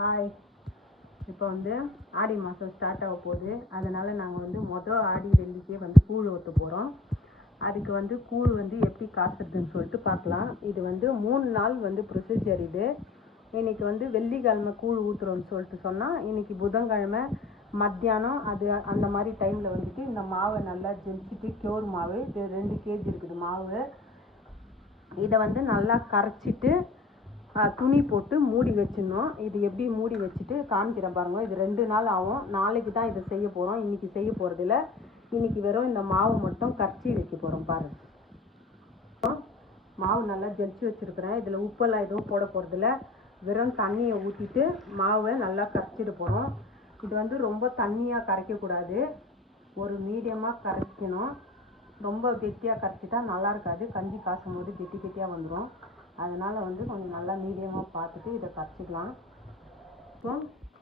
Hi இப்போ வந்து ஆடி மாதம் ஸ்டார்ட் ஆக போகுது. அதனால் நாங்கள் வந்து மொதல் ஆடி வெள்ளிக்கே வந்து கூழ் ஊற்ற போகிறோம் அதுக்கு வந்து கூழ் வந்து எப்படி காசுறதுன்னு சொல்லிட்டு பார்க்கலாம். இது வந்து மூணு நாள் வந்து ப்ரொசீஜர் இது. இன்றைக்கி வந்து வெள்ளிக்கிழமை கூழ் ஊற்றுறோம்னு சொல்லிட்டு சொன்னால் இன்னைக்கு புதன்கிழமை மத்தியானம் அது அந்த மாதிரி டைமில் வந்துட்டு இந்த மாவை நல்லா ஜெமிச்சிட்டு க்ளோர் மாவு இது ரெண்டு கேஜி இருக்குது மாவு. இதை வந்து நல்லா கரைச்சிட்டு துணி போட்டு மூடி வச்சிடணும். இது எப்படி மூடி வச்சுட்டு காமிக்கிறேன் பாருங்கள் இது ரெண்டு நாள் ஆகும். நாளைக்கு தான் இதை செய்ய போகிறோம் இன்றைக்கி செய்ய போகிறதில்ல இன்றைக்கி வெறும் இந்த மாவு மட்டும் கரைச்சி வைக்க போகிறோம் பாருங்க மாவு நல்லா ஜெலிச்சு வச்சுருக்குறேன். இதில் உப்பெல்லாம் எதுவும் போட போகிறதில்ல வெறும் தண்ணியை ஊற்றிட்டு மாவை நல்லா கரைச்சிட்டு போகிறோம் இது வந்து ரொம்ப தண்ணியாக கரைக்கக்கூடாது. ஒரு மீடியமாக கரைக்கணும். ரொம்ப கெட்டியாக கரைச்சிட்டா நல்லா இருக்காது. கஞ்சி காசும் போது கெட்டி கெட்டியாக வந்துடும் அதனால் வந்து கொஞ்சம் நல்லா மீடியமாக பார்த்துட்டு இதை கரைச்சிக்கலாம். இப்போ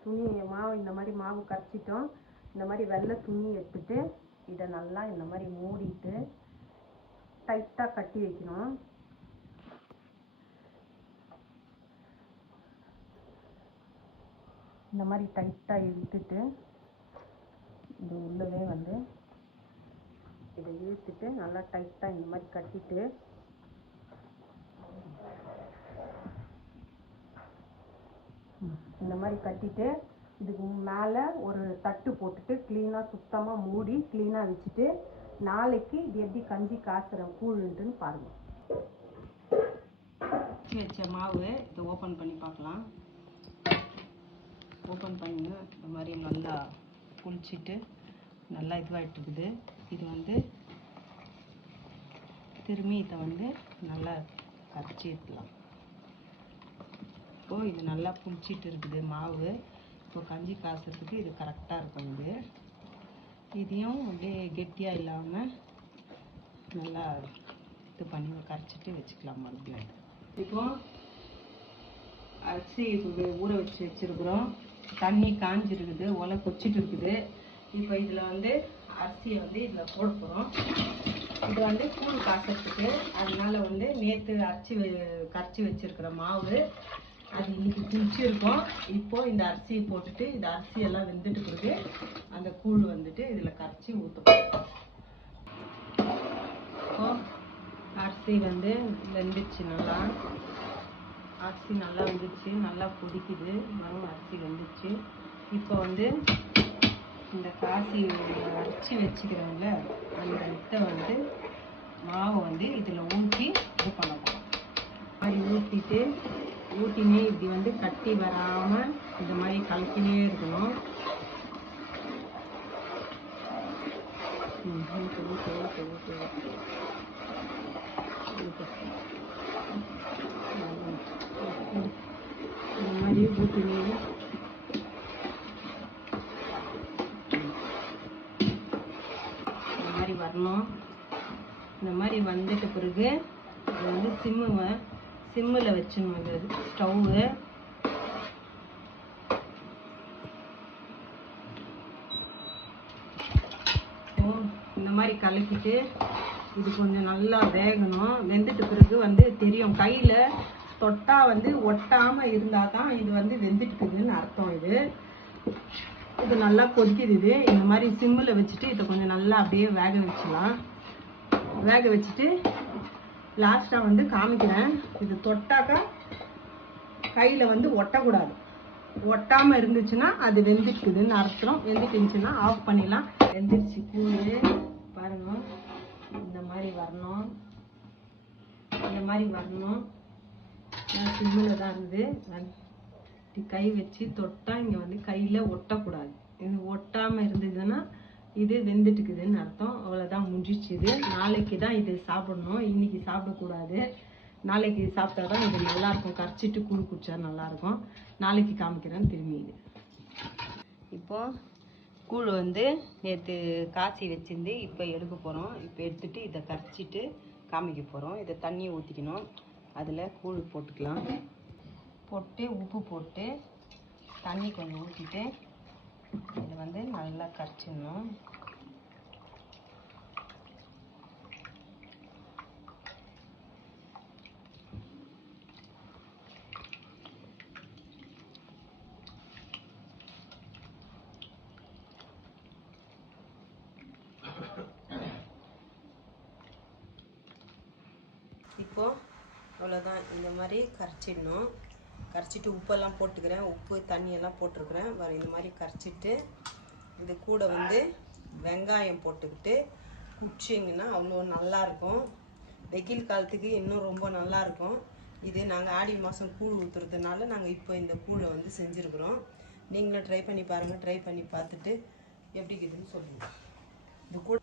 துணி மாவு இந்த மாதிரி மாவு கரைச்சிட்டோம். இந்த மாதிரி வெள்ளை துணி எடுத்துட்டு இதை நல்லா இந்த மாதிரி மூடிட்டு டைட்டாக கட்டி வைக்கணும். இந்த மாதிரி டைட்டாக இழுத்துட்டு இது உள்ளவே வந்து இதை இழுத்துட்டு நல்லா டைட்டாக இந்த மாதிரி கட்டிட்டு இந்த மாதிரி கட்டிட்டு இதுக்கு மேலே ஒரு தட்டு போட்டுட்டு க்ளீனாக சுத்தமாக மூடி க்ளீனாக வச்சுட்டு நாளைக்கு இது எப்படி கஞ்சி காசுறேன் கூழுன்ட்டுன்னு பாருங்கள் வச்ச மாவு இதை ஓப்பன் பண்ணி பார்க்கலாம். ஓப்பன் பண்ணி இந்த மாதிரி நல்லா குளிச்சுட்டு நல்லா இதுவாகிட்டு இருக்குது இது வந்து திரும்பி இதை வந்து நல்லா கரைச்சி எடுக்கலாம் இப்போது இது நல்லா புளிச்சிட்டு இருக்குது மாவு. இப்போ கஞ்சி காசுறதுக்கு இது கரெக்டாக இருக்கும் இது. இதையும் அப்படியே கெட்டியாக இல்லாமல் நல்லா இது பண்ணி கரைச்சிட்டு வச்சுக்கலாம் மறுபடியும். இப்போ அரிசி இப்போ ஊற வச்சு வச்சிருக்கிறோம். தண்ணி காஞ்சிருக்குது ஒலை கொச்சிட்டு இருக்குது. இப்போ இதில் வந்து அரிசியை வந்து இதில் போட போகிறோம் இது வந்து கூழ் காசத்துக்கு அதனால வந்து நேற்று அரைச்சி கரைச்சி வச்சிருக்கிற மாவு அது இன்னைக்கு குளிச்சிருக்கோம் இப்போ இந்த அரிசியை போட்டுட்டு இந்த அரிசி எல்லாம் வெந்துட்டு பிறகு அந்த கூழ் வந்துட்டு இதில் கரைச்சி ஊற்றணும் இப்போ அரிசி வந்து வெந்துச்சு நல்லா. அரிசி நல்லா வந்துச்சு நல்லா கொதிக்குது. மரம் அரிசி வந்துச்சு. இப்போ வந்து இந்த காசி அரைச்சி வச்சுக்கிறோம்ல அந்த இதை வந்து மாவை வந்து இதில் ஊற்றி இது பண்ணலாம் மாதிரி ஊற்றிட்டு ஊட்டினே இப்படி வந்து கட்டி வராமல் இந்த மாதிரி கலக்கினே இருக்கணும். இந்த மாதிரி ஊற்றினே இந்த மாதிரி வரணும். இந்த மாதிரி வந்துட்ட பிறகு அது வந்து சிம்மு சிம்மில் வச்சிடணும் இது ஸ்டவ்வு. இந்த மாதிரி கலக்கிட்டு இது கொஞ்சம் நல்லா வேகணும். வெந்துட்ட பிறகு வந்து தெரியும். கையில் தொட்டா வந்து ஒட்டாமல் இருந்தால் தான் இது வந்து வெந்துட்டுக்குதுன்னு அர்த்தம் இது. இது நல்லா கொதிக்குது இது. இந்த மாதிரி சிம்மில் வச்சுட்டு இதை கொஞ்சம் நல்லா அப்படியே வேக வச்சிடலாம் வேக வச்சுட்டு லாஸ்ட்டாக வந்து காமிக்கிறேன். இது தொட்டாக்கா கையில் வந்து ஒட்டக்கூடாது. ஒட்டாமல் இருந்துச்சுன்னா அது வெந்துட்டுக்குதுன்னு அர்த்தம். வெந்துட்டு இருந்துச்சுன்னா ஆஃப் பண்ணிடலாம். வெந்துருச்சு. கூழ் பாருங்க. இந்த மாதிரி வரணும். இந்த மாதிரி வரணும். சிம்மில் தான் இருந்து வந்து கை வச்சு தொட்டால் இங்கே வந்து கையில் ஒட்டக்கூடாது. இது ஒட்டாமல் இருந்ததுன்னா இது வெந்துட்டுக்குதுன்னு அர்த்தம். அவ்வளவுதான் முடிஞ்சிச்சு இது நாளைக்கு தான் இது சாப்பிடணும். இன்னைக்கு சாப்பிடக்கூடாது. நாளைக்கு சாப்பிட்டா தான் இது நல்லா இருக்கும் கரைச்சிட்டு கூழ் குடிச்சா நல்லா இருக்கும் நாளைக்கு காமிக்கிறேன் திரும்பி இது இப்போ கூழ் வந்து நேற்று காய்ச்சி வச்சிருந்து இப்போ எடுக்க போகிறோம் இப்போ எடுத்துட்டு இதை கரைச்சிட்டு காமிக்க போகிறோம் இதை தண்ணியை ஊற்றிக்கணும் அதில் கூழ் போட்டுக்கலாம். போட்டு உப்பு போட்டு தண்ணி கொஞ்சம் ஊற்றிட்டு இது வந்து நல்லா கரைச்சிடணும். இப்போது அவ்வளோதான் இந்த மாதிரி கரைச்சிடணும். கரைச்சிட்டு உப்பெல்லாம் போட்டுக்கிறேன். உப்பு தண்ணியெல்லாம் போட்டிருக்கிறேன். வர இந்த மாதிரி கரைச்சிட்டு இது கூட வந்து வெங்காயம் போட்டுக்கிட்டு குச்சிங்கன்னா அவ்வளோ நல்லாயிருக்கும். வெயில் காலத்துக்கு இன்னும் ரொம்ப நல்லாயிருக்கும். இது நாங்கள் ஆடி மாதம் கூழ் ஊற்றுறதுனால நாங்கள் இப்போ இந்த கூழை வந்து செஞ்சுருக்குறோம். நீங்களும் ட்ரை பண்ணி பாருங்கள் ட்ரை பண்ணி பார்த்துட்டு எப்படி இருக்குதுன்னு சொல்லுங்கள் இது கூட